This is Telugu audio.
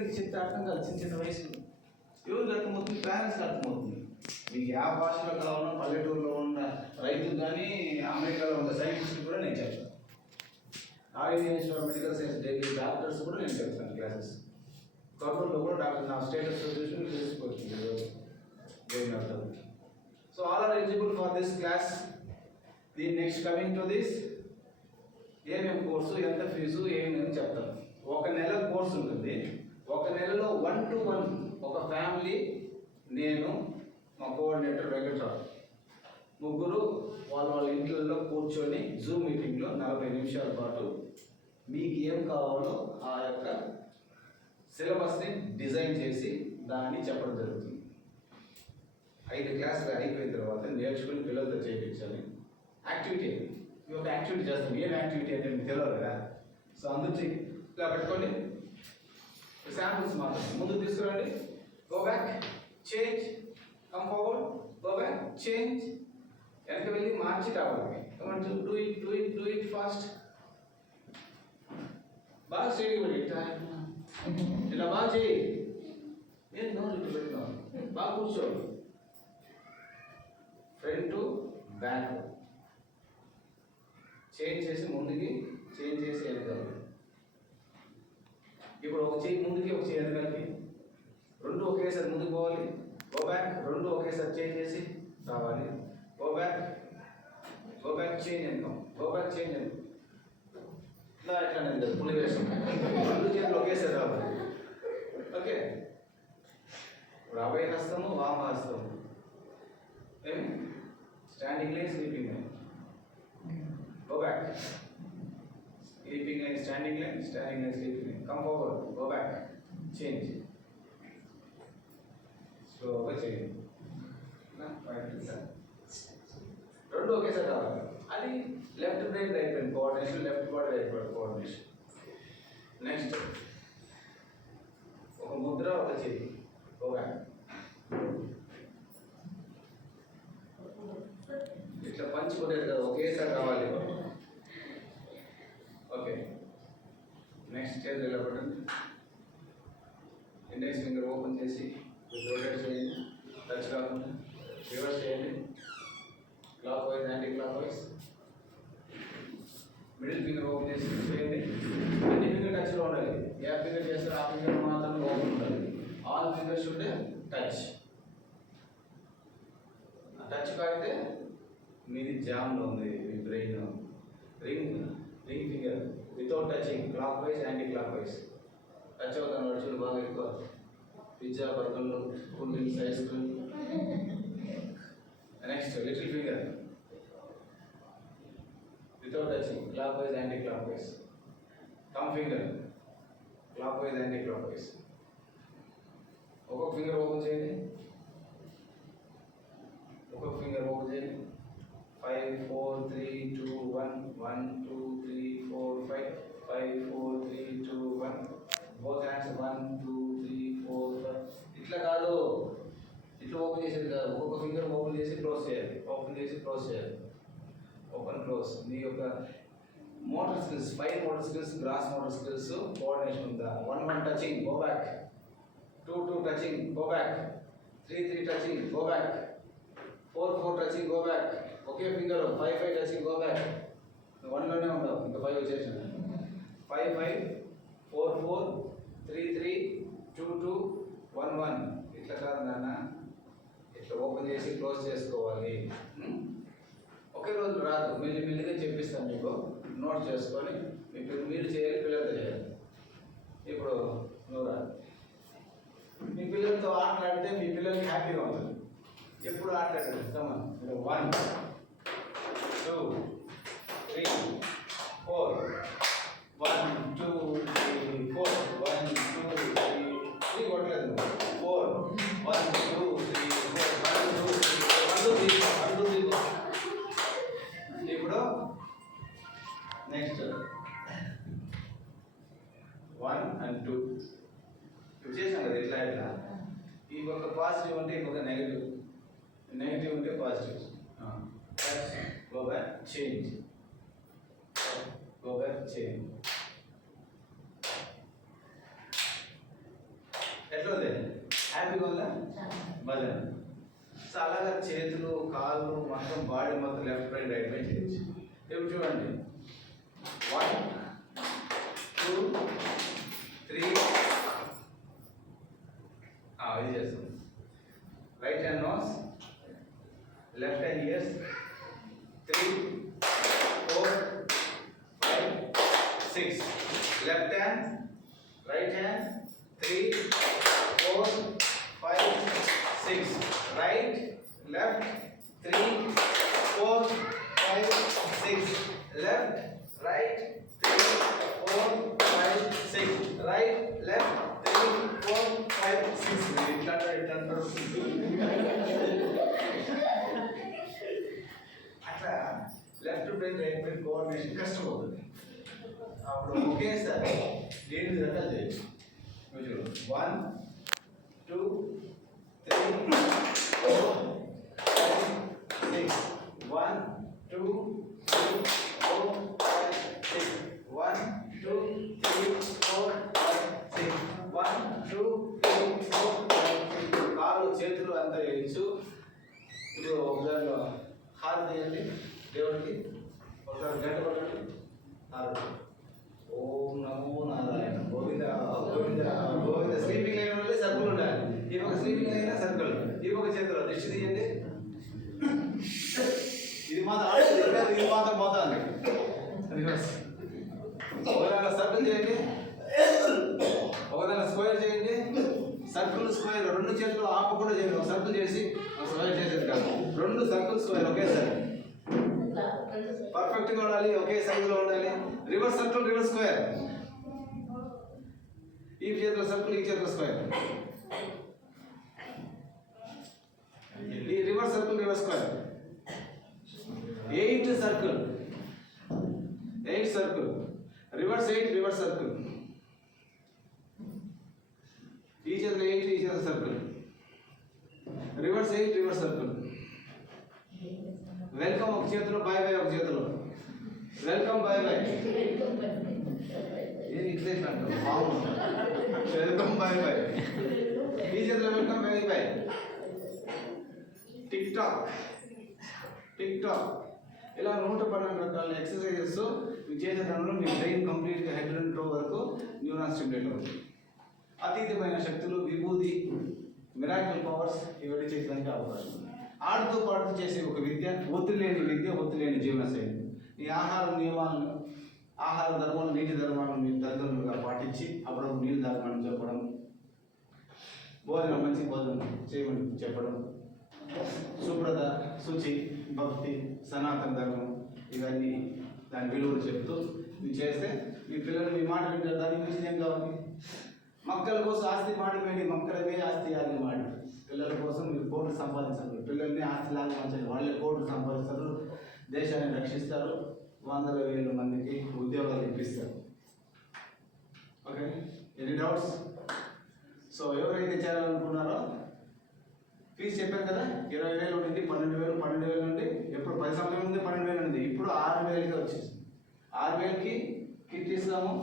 పిల్లలకి చెప్తే అర్థం కాదు. చిన్న చిన్న వయసులో ఎవరికి అర్థమవుతుంది? పేరెంట్స్కి అర్థమవుతుంది. మీకు ఏ భాషలో కావాలన్నా పల్లెటూరులో ఉన్న రైతులు కానీ అమెరికాలో ఉన్న సైంటిస్టులు కూడా నేను చెప్తాను. Ayurveda institute of medical science daily doctors కూడా నేను చెప్తాను క్లాసెస్. గవర్నమెంట్లో కూడా డాక్టర్ నా స్టేటస్ చూసి తెలిసిపోతుంది. So all are eligible for this class. The next coming to this ఏమేమి కోర్సు, ఎంత ఫీజు, ఏమేమి చెప్తాను. ఒక నెల కోర్సు ఉంటుంది. ఒక నెలలో 1-to-1 ఒక ఫ్యామిలీ, నేను, మా కోఆర్డినేటర్ వెంకట్రావు, ముగ్గురు వాళ్ళ ఇంట్లో కూర్చొని జూమ్ మీటింగ్లో 40 నిమిషాల పాటు మీకు ఏం కావాలో ఆ యొక్క సిలబస్ని డిజైన్ చేసి దాన్ని చెప్పడం జరుగుతుంది. 5 క్లాసులు అయిపోయిన తర్వాత నేర్చుకుని పిల్లలతో చేయించాలి. యాక్టివిటీ, ఈ ఒక యాక్టివిటీ చేస్తాం. ఏం యాక్టివిటీ అంటే మీకు తెలియదు కదా. సో అందుకు ఇలా పెట్టుకోండి. శాంపుల్స్ మాత్రం ముందు తీసుకురండి. Go back, change, come forward, go back, change. వెనక వెళ్ళి మార్చి రావాలి. Do it fast. బాగా స్టడీ పడి ఇలా బాగా చేయి. నేను నోరు ఇట్లా పెట్టున్నాను. బాగా కూర్చోండి. ఫ్రంట్ టు బ్యాక్ చేంజ్ చేసి ముందుకి, చేంజ్ చేసి వెనకాలి. ఇప్పుడు ఒక చేయి ముందుకి, ఒక చేయి వెనకాలకి, రెండు ఒకేసారి ముందుకు పోవాలి. గో బ్యాక్, రెండు ఒకేసారి చేంజ్ చేసి రావాలి. గో బ్యాక్, చేంజ్ వెనకం, గో బ్యాక్, చేంజ్ వెనకం. ఇట్లా ఎట్లా పులి వేస్తాం. రెండు చేతులు ఒకేసారి రావాలి. ఓకే. ఇప్పుడు అభయ హస్తము, వామ హస్తము. ఏమి standing line, sleeping line. Go back. Sleeping line, standing line, sleeping line. Come forward. Go back. Change. Slow change. Na, right. రెండు ఒకేసారి రావాలి. అది left brain right brain coordination, left body right body coordination. Next ఒక ముద్ర, ఒక చేయి. Go back. ఇట్లా పంచుకునేది కదా, ఒకేసారి రావాలి. ఓకే. నెక్స్ట్ చేతి ఇలా పట్టండి. ఇండెక్స్ ఫింగర్ ఓపెన్ చేసి రొటేట్ చేయండి. టచ్ కాకుండా రివర్స్ చేయండి. Clock wise, anti clock wise. Middle finger open చేసి చేయండి. అన్ని ఫింగర్ టచ్లో ఉండాలి. ఏ ఫింగర్ చేస్తే ఆ ఫింగర్ మాత్రం ఓపెన్ ఉండాలి. ఆల్ ఫింగర్స్ ఉంటే టచ్. టచ్ కాగితే మీది జామ్లో ఉంది. మీ brain ring finger without touching, clockwise, anticlockwise. Touch అవుతాను నడుచుడు బాగా ఎక్కువ. పిజ్జా, బర్గర్లు, cool drinks, ice cream. Next little finger without touching, clockwise, anticlockwise. Thumb finger clockwise, anticlockwise. ఒక్కొక్క ఫింగర్ ఓపెన్ చేయండి. ఒక్కొక్క ఫింగర్ ఓపెన్ చేయండి. 5 4 3 2 1 1 2 3 4 5 5 4 3 2 1. Both hands 1 2 3 4 5. ఇట్లా కాదు, ఇట్లా ఓపెన్ చేసేది కాదు. ఒక్కొక్క ఫింగర్ ఓపెన్ చేసి క్లోజ్ చేయాలి, ఓపెన్ చేసి క్లోజ్ చేయాలి, ఓపెన్ క్లోజ్. మీ యొక్క motor skills, fine motor skills, gross motor skills coordination ఉందా? 1 1 touching, go back. 2 2 touching, go back. 3 3 touching, go back. 4 4 touching, go back. ఒకే ఫింగర్ 5 5 టచింగ్, గో బ్యాక్. 1లోనే ఉండవు, ఇంకా 5 వచ్చేసిన. 5 5 4 4 3 3 2 2 1 1. ఇట్లా కాదు నాన్న, ఇట్లా ఓపెన్ చేసి క్లోజ్ చేసుకోవాలి. ఒకే రోజు రాదు, మెల్లిగా చెప్పిస్తాను మీకు. నోట్ చేసుకొని మీరు చేయాలి, పిల్లలతో చేయాలి. ఇప్పుడు నువ్వు రా. మీ పిల్లలతో ఆటలాడితే మీ పిల్లలకి హ్యాపీగా ఉంటుంది. ఎప్పుడు ఆటలాడండి. కమన్. 1 2 3 4 1 2 3 4 1 2 3 3 కొట్టలేదు. 4 1 2 3 4 1 2 3 1 2 3. ఇప్పుడు నెక్స్ట్ 1 and 2 చేసాం కదా. ఇట్లా ఈ ఒక పాజిటివ్ ఉంటే ఇంకొక నెగిటివ్ ఉంటే positive. Go back, change. Go back, change. ఎట్లా ఉంది? హ్యాపీగా ఉందా? భలే. సో అలాగా చేతులు కాళ్ళు మొత్తం బాడీ మొత్తం లెఫ్ట్ రైట్ రైట్ పై చేయొచ్చు. ఇప్పుడు చూడండి 1 2 3 ఇది చేస్తాం. Right hand nose, left hand ears, 3 4 5 6. Left hand, right hand, 3 4 5 6. Right left 3 4 5 6. Left right 3 4 5 6. Right left 3 4 5 6. ఇట్లా అట్లా left brain right brain coordination కష్టం అవుతుంది. అప్పుడు ఒకేసారి 7 రకాలు చేయొచ్చు. 1 2 3 4 5 6. 1 2 3 4 5 6. 1 2 3 4 5 6. 1 2 3 4 5 6. కాళ్ళు చేతులు అంతా వేయచ్చు. ఇప్పుడు ఒకసారి హాల్ చేయండి దేవుడికి, ఒకసారి గంట కొట్టండి. ఓం నమో నారాయణ, గోవింద గోవింద గోవింద. స్లీపింగ్ లైన్ వల్ల సర్కుల్ ఉండాలి. ఈ ఒక స్లీపింగ్ లైన్ సర్కిల్, ఈ ఒక చేతిలో దృష్టి తీయండి. ఇది మాత్రం ఆడేది, ఇది మాత్రం పోతుంది. ఒకదాని సర్కిల్ చేయండి, ఒకదాని స్క్వేర్ చేయండి. సర్కిల్ స్క్వేర్ రెండు చేతులు ఆపకుండా చేయండి. ఒక సర్కిల్ చేసి స్క్వేర్ చేసేది కాదు, రెండు సర్కిల్ స్క్వేర్ ఒకేసారి పర్ఫెక్ట్గా ఉండాలి, ఒకే సైజులో ఉండాలి. రివర్స్ సర్కిల్ రివర్స్ స్క్వేర్, ఈ చేతిలో సర్కిల్ ఈ చేతిలో స్క్వేర్. ఈ reverse circle reverse square. 8 circle, 8 circle, reverse 8 reverse circle. ఈ చేతిలో 8, ఈ చేతిలో circle, reverse 8 reverse circle. Welcome ఒక చేతిలో, బై బై ఒక చేతిలో. Welcome by by. ఏది ఇట్లా అంటారు? Welcome by by. ఈ చేతిలో welcome by by. Tick talk, tick talk. ఇలా 112 రకాల ఎక్సర్సైజెస్ చేసే దానిలో మీ బ్రెయిన్ కంప్లీట్గా హెడ్ అండ్ టో వరకు న్యూరాన్ స్టిమ్యులేట్ అవుతుంది. అతీతమైన శక్తులు, విభూది, మిరాకిల్ పవర్స్ ఇవన్నీ చేయడానికి అవకాశం ఉంది. ఆడుతూ పాడుతూ చేసే ఒక విద్య, ఒత్తిడి లేని విద్య, ఒత్తిడి లేని జీవనశైలి. ఈ ఆహార నియమాలను, ఆహార ధర్మాలు, నీటి ధర్మాలను మీరు తల్లిదండ్రులుగా పాటించి అప్పుడప్పుడు నీళ్ళు తాగమని చెప్పడం, భోజనం మంచి భోజనం చేయమని చెప్పడం, శుభ్రత, శుచి, భక్తి, సనాతన ధర్మం ఇవన్నీ దాని విలువలు చెప్తూ మీరు చేస్తే మీ పిల్లలు మీ మాట వింటారు. దానికి మించి ఏం కావాలి? మక్కల కోసం ఆస్తి మాడిపోయింది, మక్కలమే ఆస్తి ఆగి మాడి. పిల్లల కోసం మీరు కోట్లు సంపాదించారు, పిల్లల్ని ఆస్తి లాగా మంచి వాళ్ళే కోట్లు సంపాదిస్తారు, దేశాన్ని రక్షిస్తారు, 100,000 మందికి ఉద్యోగాలు ఇప్పిస్తారు. Okay, any doubts? సో ఎవరైతే చేరాలనుకున్నారో ఫీజు చెప్పాను కదా, 20,000 ఉండింది, 12,000, 12,000 నుండి ఎప్పుడు 10 సంవత్సరాల ముందు 12,000 ఉంది, ఇప్పుడు 6,000కి వచ్చేసి 6,000కి కిట్ ఇస్తాము.